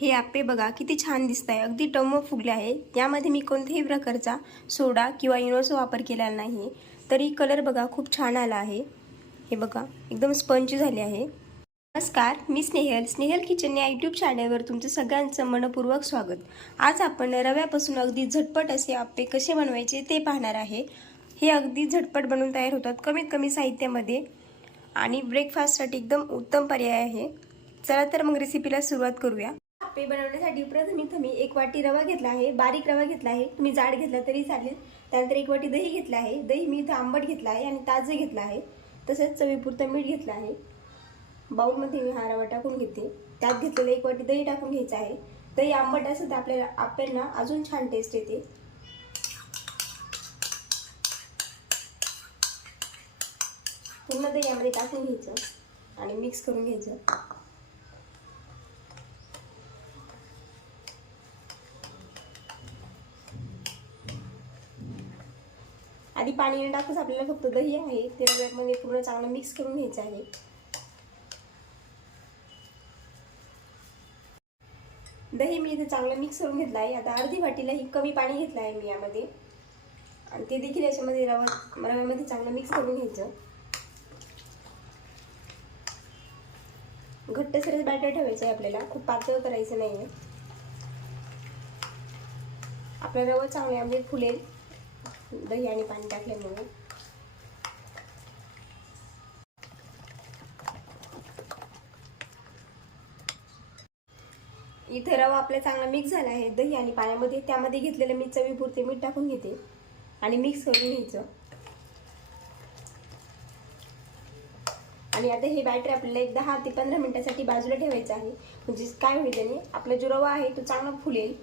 हे आप्पे बघा किती छान दिसत आहे अगदी टम्म फुगले आहे. यामध्ये मी कोणत्याही प्रकारचा सोडा किंवा इनोचा वापर केलेला नाही. तरी कलर बघा खूप छान आला आहे. हे बघा एकदम स्पंज झाले आहे. नमस्कार मी स्नेहल. स्नेहल किचन या यूट्यूब चॅनलवर तुमचं सगळ्यांचं मनपूर्वक स्वागत. आज आपण रव्यापासून अगदी झटपट असे आप्पे कसे बनवायचे ते पाहणार आहे. हे अगदी झटपट बनवून तयार होतात कमीत कमी साहित्यामध्ये. आणि ब्रेकफास्टसाठी एकदम उत्तम पर्याय आहे. चला तर मग रेसिपीला सुरुवात करूया. आप्पे बनवण्यासाठी प्रथम इथं मी एक वाटी रवा घेतला आहे बारीक रवा घेतला आहे. तुम्ही जाड घेतला तरी चालेल. त्यानंतर एक वाटी दही घेतला आहे. दही मी इथं आंबट घेतला आहे आणि ताजं घेतलं आहे. तसेच चवीपुरतं मीठ घेतलं आहे. बाऊलमध्ये मी हा रवा टाकून घेते. त्यात घेतलेलं एक वाटी दही टाकून घ्यायचं आहे. दही आंबट असेल तर आपल्याला आप्यांना अजून छान टेस्ट येते. पूर्ण दही यामध्ये टाकून घ्यायचं आणि मिक्स करून घ्यायचं. आधी पाणी टाकूच आपल्याला फक्त दही आहे. ते रव्यामध्ये म्हणजे पूर्ण चांगलं मिक्स करून घ्यायचं आहे. दही मी इथे चांगलं मिक्स करून घेतलं आहे. आता अर्धी वाटीला ही कमी पाणी घेतलं आहे मी यामध्ये. आणि ते देखील याच्यामध्ये रवा रव्यामध्ये चांगलं मिक्स करून घ्यायचं. घट्ट सरस बॅटर ठेवायचं आहे आपल्याला. खूप पातळ करायचं नाही आहे आपला रवा चांगला म्हणजे फुलेल. दही आणि पाणी टाकल्यामुळे इथे रवा आपला चांगला मिक्स झाला आहे दही आणि पाण्यामध्ये. त्यामध्ये घेतलेलं मी चवीपुरते मीठ टाकून घेते आणि मिक्स करून घ्यायचं. आणि आता हे बॅटर आपल्याला एक दहा ते पंधरा मिनिटासाठी बाजूला ठेवायचं आहे. म्हणजे काय होईल त्याने? आपला जो रवा आहे तो चांगला फुलेल.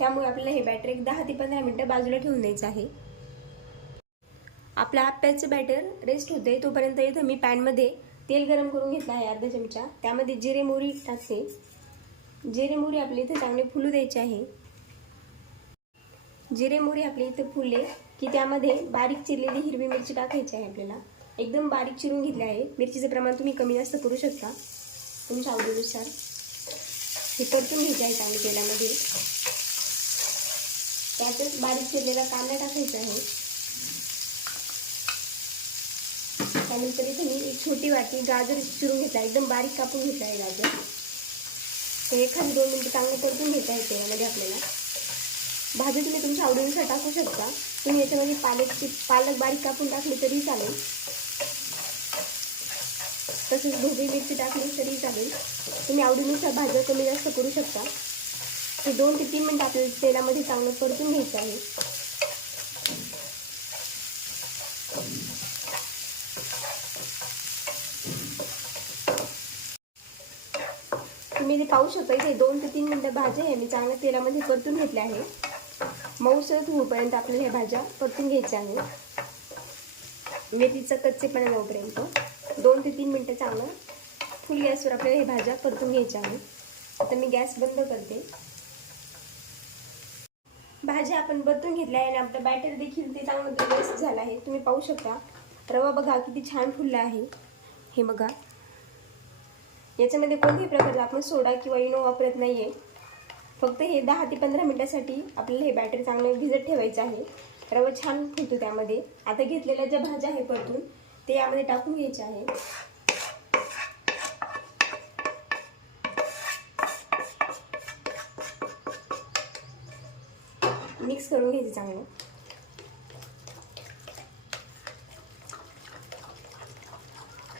त्यामुळे आपल्याला हे बॅटर एक दहा ते पंधरा मिनटं बाजूला ठेवून द्यायचं आहे. आपला आप्याचं बॅटर रेस्ट होते तोपर्यंत इथं मी पॅनमध्ये तेल गरम करून घेतलं आहे अर्धा चमचा. त्यामध्ये जिरे मोहरी टाकते. जिरे मोहरी आपल्या इथे चांगले फुलू द्यायचे आहे. जिरे मोहरी आपल्या इथे फुलले की त्यामध्ये बारीक चिरलेली हिरवी मिरची टाकायची आहे आपल्याला. एकदम बारीक चिरून घेतले आहे. मिरचीचं प्रमाण तुम्ही कमी जास्त करू शकता. तुमच्या आवडीनुसार. हे परतून घ्यायचे आहे चांगले तेलामध्ये. त्यातच बारीक चिरलेला कांदा टाकायचा आहे. त्यानंतर इथे मी एक छोटी वाटी गाजर चिरून घेतला एकदम बारीक कापून घेतला आहे गाजर. ते एखादी दोन मिनटं चांगलं परतून घेता येते यामध्ये आपल्याला. भाजी तुम्ही तुमच्या आवडीनुसार टाकू शकता. तुम्ही याच्यामध्ये पालकची पालक बारीक कापून टाकली तरी चालेल. तसेच भोगी मिरची टाकली तरी चालेल. तुम्ही आवडीनुसार भाज्या कमी जास्त करू शकता. हे दोन ते तीन मिनटं आपल्याला तेलामध्ये चांगलं परतून घ्यायचं आहे. तुम्ही ते पाहू शकता इथे दोन ते तीन मिनटं भाज्या आहे. मी चांगल्या तेलामध्ये परतून घेतल्या आहे. मऊसर होईपर्यंत आपल्याला ह्या भाज्या परतून घ्यायच्या आहे मेथीचं कच्चेपणा जाऊपर्यंत दोन ते तीन मिनटं चांगलं फुल गॅसवर आपल्याला हे भाज्या परतून घ्यायच्या आहे आता मी गॅस बंद करते. भाज्या आपण बदलून घेतल्या आहे आणि आपलं बॅटर देखील ते चांगलं व्यवस्थित झालं आहे. तुम्ही पाहू शकता. रवा बघा किती छान फुलला आहे. हे बघा. याच्यामध्ये कोणत्याही प्रकारचा आपण सोडा किंवा इनो वापरत नाही आहे फक्त हे दहा ते पंधरा मिनटासाठी आपल्याला हे बॅटर चांगलं भिजत ठेवायचं आहे. रवा छान फुलतो त्यामध्ये. आता घेतलेल्या ज्या भाज्या आहे परतून ते यामध्ये टाकून घ्यायचे आहे. मिक्स करून घ्यायचं चांगलं.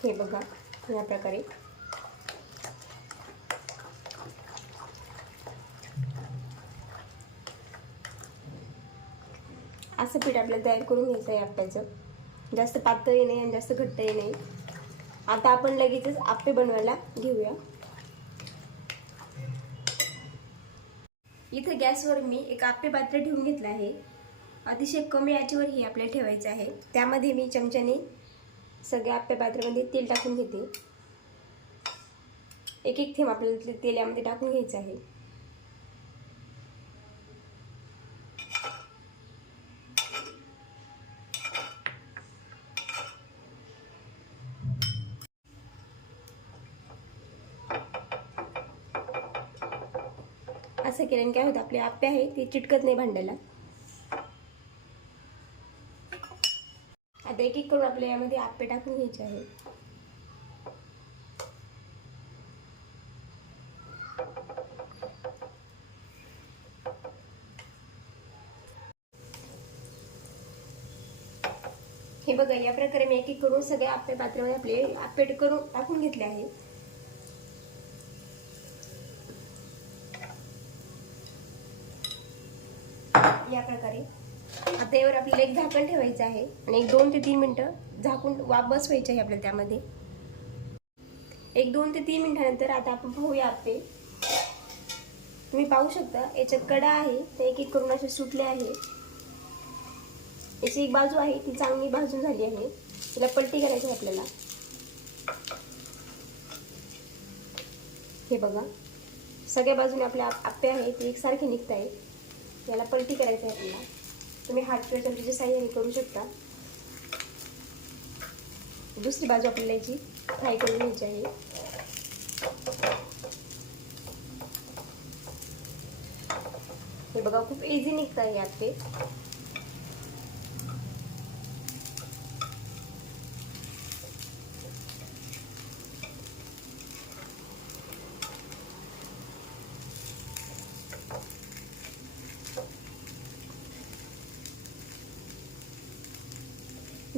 हे बघा या प्रकारे. असं पीठ आपल्याला तयार करून घ्यायचं आहे आप्याचं जास्त पातळही नाही आणि जास्त घट्टही नाही आता आपण लगेचच आप्पे बनवायला घेऊया. इथं गॅसवर मी एक आप्पे पात्र ठेवून घेतलं आहे. अतिशय कमी याच्यावर हे आपल्याला ठेवायचं आहे. त्यामध्ये मी चमच्याने सगळ्या आप्पे पात्रामध्ये तेल टाकून घेते. एक एक थेंब आपल्याला तेल यामध्ये टाकून घ्यायचं आहे असं केल्याने काय होतं आपले आप्पे आहे ते चिटकत नाही भांड्याला. आता एक एक करून आपल्या यामध्ये आप्पे टाकून घ्यायचे आहे हे बघा या प्रकारे मी एक एक करून सगळ्या आप्पे पात्रामध्ये आपले आप्पे करून टाकून घेतले आहे या प्रकारे. आता यावर आपल्याला एक झाकण ठेवायचं आहे. आणि एक दोन ते तीन मिनटं झाकून वाप बसवायची आहे आपल्याला त्यामध्ये. एक दोन ते तीन मिनटानंतर आता आपण पाहूया आपे तुम्ही पाहू शकता याच्यात कडा आहे ते एक एक करून असे सुटले आहे. याची एक बाजू आहे ती चांगली भाजून झाली आहे. तिला पलटी करायची आहे आपल्याला. हे बघा. सगळ्या बाजूने आपल्या आप- आप्पे आहे ते एकसारखे निघत आहेत याला पलटी करायचं आहे आपल्याला. तुम्ही हात किंवा चमचीच्या साह्याने करू शकता. दुसरी बाजू आपल्याला याची फ्राय करून घ्यायची आहे. हे बघा खूप इझी निघत आहे आप्पे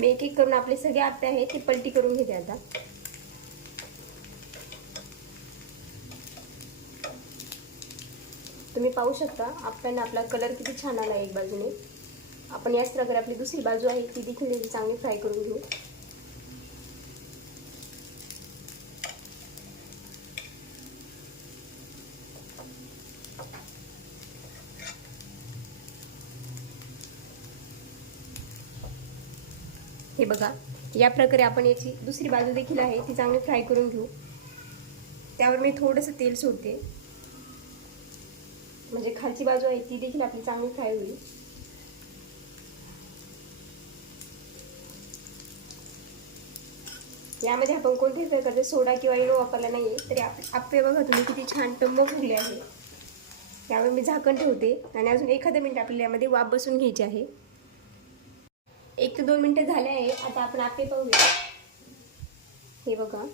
मी एक एक करून आपले सगळे आप्पे आहेत ते पलटी करून घेते आता. तुम्ही पाहू शकता आप्प्यांना आपला कलर किती छान आला एक बाजूने. आपण याच प्रकारे आपली दुसरी बाजू आहे ती देखील चांगली फ्राय करून घेऊ. हे बघा या प्रकारे आपण याची दुसरी बाजू देखील आहे ती चांगली फ्राय करून घेऊ. त्यावर मी थोडंसं तेल सोडते. म्हणजे खालची बाजू आहे ती देखील आपली चांगली फ्राय होईल. यामध्ये आपण कोणत्याही प्रकारचा सोडा किंवा इनो वापरला नाही आहे तरी आप आपे बघा तुम्ही किती छान टंब फुगले आहे. त्यावर मी झाकण ठेवते आणि अजून एखादं मिनिट आपल्याला यामध्ये वाफ बसून घ्यायची आहे. एक ते दोन मिनटं झाले आहे. आता आपण आप्पे पाहूया. हे बघा.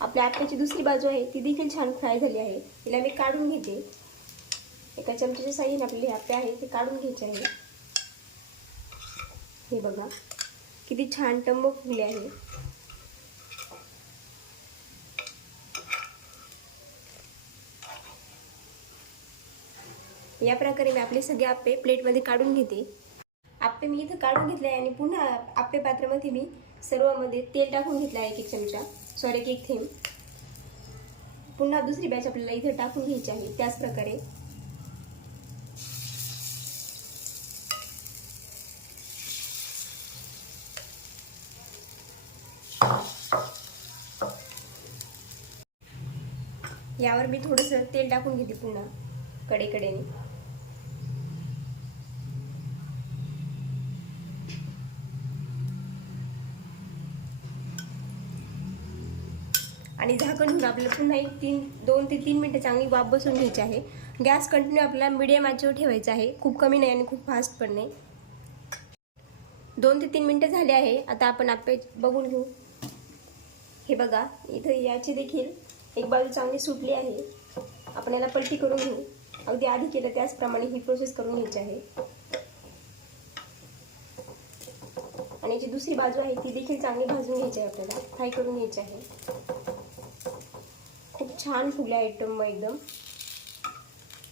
आपल्या आप्याची दुसरी बाजू आहे. ती देखील छान फ्राय झाली आहे. तिला मी काढून घेते. एका चमच्याच्या साह्याने आपले आप्पे आहे ते काढून घ्यायचे आहे. हे बघा. किती छान टंबक फुगले आहे. या प्रकारे मी आपले सगळे आप्पे प्लेटमध्ये काढून घेते. आपे मी इथं काढून घेतले आणि पुन्हा आपे पात्रामध्ये मी सर्वामध्ये तेल टाकून घेतलं आहे एक एक चमचा. सॉरी एक एक थेंब. पुन्हा दुसरी बॅच आपल्याला इथे टाकून घ्यायची आहे. त्याच प्रकारे. यावर मी थोडंसं तेल टाकून घेते पुन्हा कडेकडेने. झाकण ठेवून आपल्याला पुन्हा एक तीन दोन ते तीन मिनटं चांगली वाफ बसून घ्यायची आहे. गॅस कंटिन्यू आपल्याला मिडियम आचेवर ठेवायचा आहे. खूप कमी नाही आणि खूप फास्ट पण नाही. दोन ते तीन मिनटं झाले आहे. आता आपण आपे बघून घेऊ. हे बघा इथं याची देखील एक बाजू चांगली सुटली आहे. आपण याला पलटी करून घेऊ. अगदी आधी केलं त्याचप्रमाणे ही प्रोसेस करून घ्यायची आहे. आणि याची दुसरी बाजू आहे ती देखील चांगली भाजून घ्यायची आहे आपल्याला. फ्राय करून घ्यायची आहे. छान फुगले आहेत टम्म एकदम.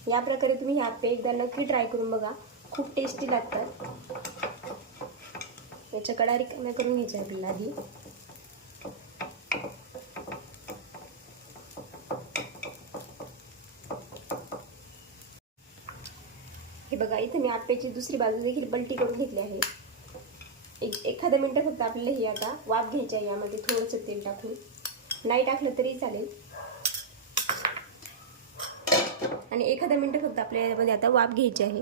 या प्रकारे तुम्ही हे आप्पे एकदा नक्की ट्राय करून बघा. खूप टेस्टी लागतात. याच्या कडा रिकाम्या करून घ्यायच्या आपल्याला आधी. हे बघा इथे मी आप्याची दुसरी बाजू देखील पलटी करून घेतली आहे. एक एखादं मिनटं फक्त आपल्याला ही आता वाफ घ्यायची आहे. यामध्ये थोडंसं तेल टाकून. नाही टाकलं तरी चालेल. आणि एखादं मिनटं फक्त आपल्या यामध्ये आता वाफ घ्यायची आहे.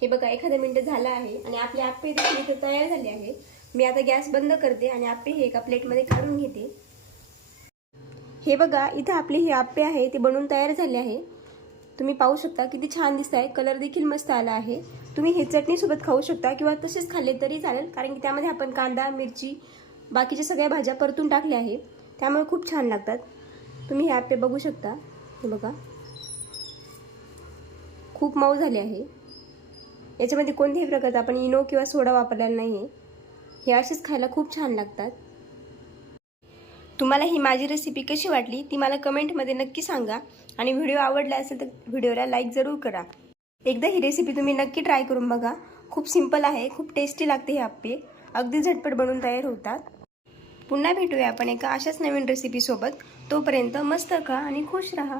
हे बघा एखादं मिनटं झालं आहे आणि आपले आप्पे देखील इथे तयार झाले आहे. मी आता गॅस बंद करते आणि आप्पे हे एका प्लेटमध्ये काढून घेते. हे बघा इथं आपले हे आप्पे आहे ते बनवून तयार झाले आहे. तुम्ही पाहू शकता किती छान दिसत आहे कलर देखील मस्त आला आहे. तुम्ही हे चटणीसोबत खाऊ शकता किंवा तसेच खाल्ले तरी चालेल कारण की त्यामध्ये आपण कांदा मिरची बाकीच्या सगळ्या भाज्या परतून टाकल्या आहे त्यामुळे खूप छान लागतात. तुम्ही हे आप्पे बघू शकता. हे बघा. खूप मऊ झाले आहे. याच्यामध्ये कोणत्याही प्रकारचा आपण इनो किंवा सोडा वापरलेला नाही आहे हे असेच खायला खूप छान लागतात. तुम्हाला ही माझी रेसिपी कशी वाटली ती मला कमेंटमध्ये नक्की सांगा. आणि व्हिडिओ आवडला असेल तर व्हिडिओला लाईक जरूर करा. एकदा ही रेसिपी तुम्ही नक्की ट्राय करून बघा. खूप सिंपल आहे खूप टेस्टी लागते हे आप्पे. अगदी झटपट बनून तयार होतात. पुन्हा भेटूया आपण एका अशाच नवीन रेसिपीसोबत तोपर्यंत मस्त खा आणि खुश राहा.